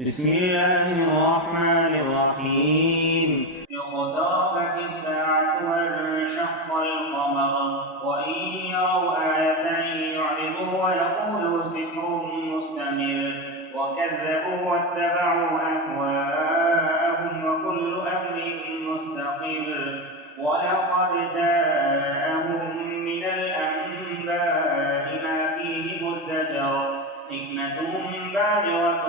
بسم الله الرحمن الرحيم. اقتربت الساعة وانشق القمر وإن يروا آية يعرضوا ويقولوا سحر مستمر وكذبوا واتبعوا أهواءهم وكل أمر مستقر ولقد جاءهم من الأنباء ما فيه مزدجر حكمة بالغة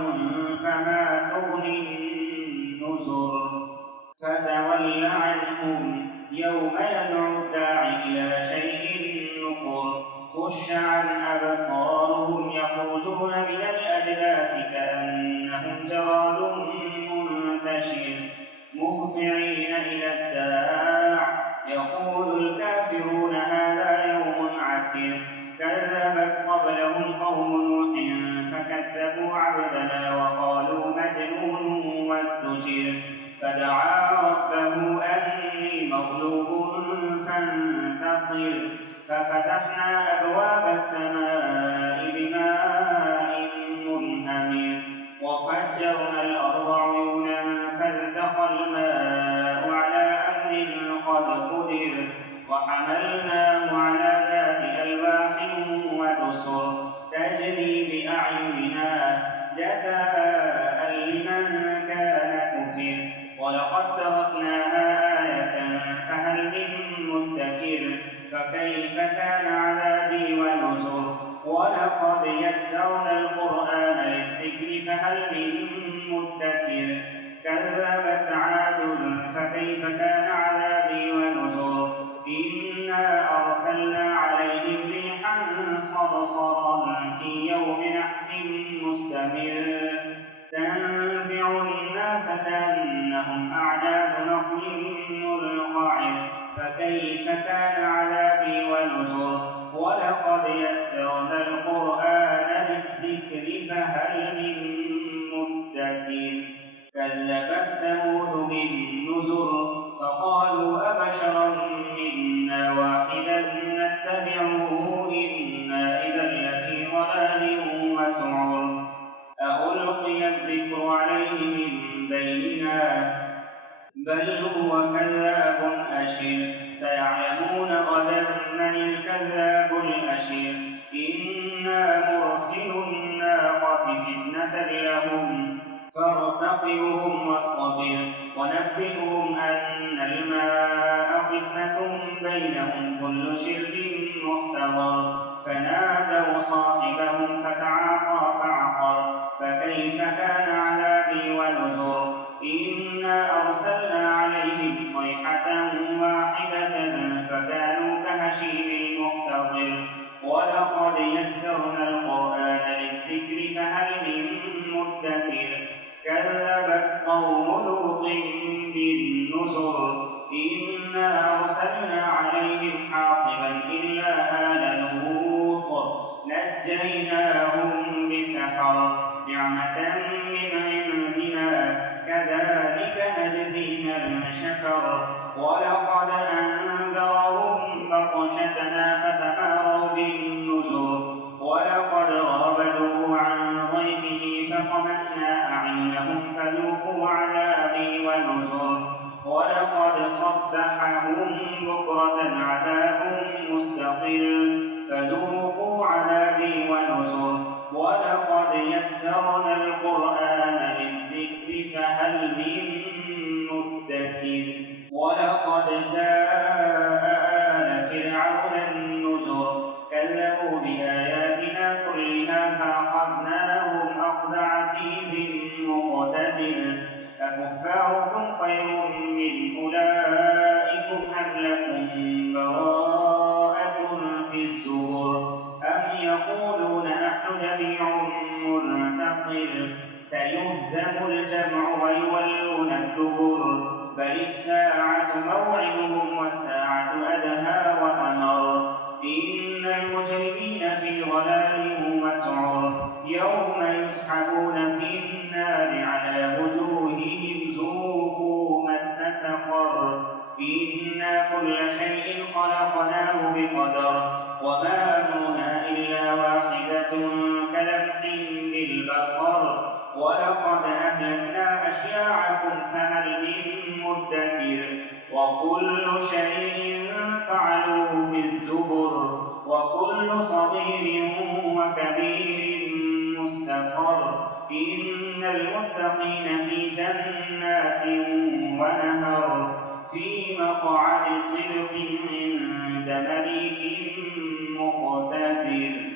فما تغني النذر فتول عنهم يوم يدعو الداع إلى شيء نكر خش عن أبصارهم يخرجون من الأجداث كأنهم جراد منتشر مهطعين إلى الداع يقول الكافرون هذا يوم عسير كذبت قبلهم قوم نوح فكذبوا عبدنا وقالوا مجنون وازدجر فدعا ربه أني مغلوب فانتصر ففتحنا أبواب السماء بماء منهمر وفجرنا الأرض عيونا فالتقى الماء على أمر قد قدر وحملناه على ذات ألواح ودسر تجري بأعيننا جزاء لمن كان كفر ولقد تركناها آية فهل من مدكر فكيف كان عذابي ونذر ولقد يسرنا القرآن للذكر فهل من مدكر كذبت عاد فكيف كان عذابي ونذر إنا أرسلنا عليهم ريحا صرصرا في يوم نحس مستمر تنزع الناس كأنهم أعجاز نخل منقعر فكيف كان عذابي ونذر ولقد يسرنا القرآن للذكر فهل من مدكر كذبت ثمود بالنذر فقالوا أبشرا منا واحدا نتبعه إنا إذا لفي ضلال وسعر ألقي الذكر عليه من بيننا بل هو كذاب أشر سيعلمون غدا من الكذاب الأشر إنا مرسل الناقة فتنة لهم فارتقبهم واصطبر ونبئهم أن الماء قسمة بينهم كل شرب محتضر فنادوا صاحبهم فتعاطى فعقر فكيف كان عذابي ونذر إنا أرسلنا عليهم صيحة واحدة فكانوا كهشيم المحتضر ولقد يسرنا القرآن للذكر فهل من مدكر كذبت قوم لوط بالنذر إنا أرسلنا عليهم حاصبا إلا آل لوط نجيناهم بسحر نعمة من عندنا كذلك نجزي من شكر ولقد أنذرهم بطشتنا فتماروا بالنذر ولقد راودوه عن ضيفه فطمسنا أعينهم فذوقوا عذابي ونذر ولقد صبحهم بكرة عذاب مستقر فذوقوا عذابي ونذر ولقد يسرنا القرآن للذكر فهل من مدكر ولقد جاء آل فرعون النذر كذبوا بآياتنا كلها فأخذناهم أخذ عزيز مقتدر أكفاركم خير من أولئكم أم لكم براءة في الزبر أم يقولون نحن جميع منتصر سيهزم الجمع ويولون الدبر بل الساعة موعدهم والساعة أدهى وأمر إن المجرمين في ضلال وسعر يوم يسحبون في النار على وجوههم ذوقوا مس سقر إنا كل شيء خلقناه بقدر وما أمرنا إلا واحدة كلمح بالبصر ولقد ولقد أهلكنا أشياعكم فهل من مدكر وكل شيء فعلوه في الزبر وكل صغير وكبير مستقر إن المتقين في جنات ونهر في مقعد صدق عند مليك مقتدر.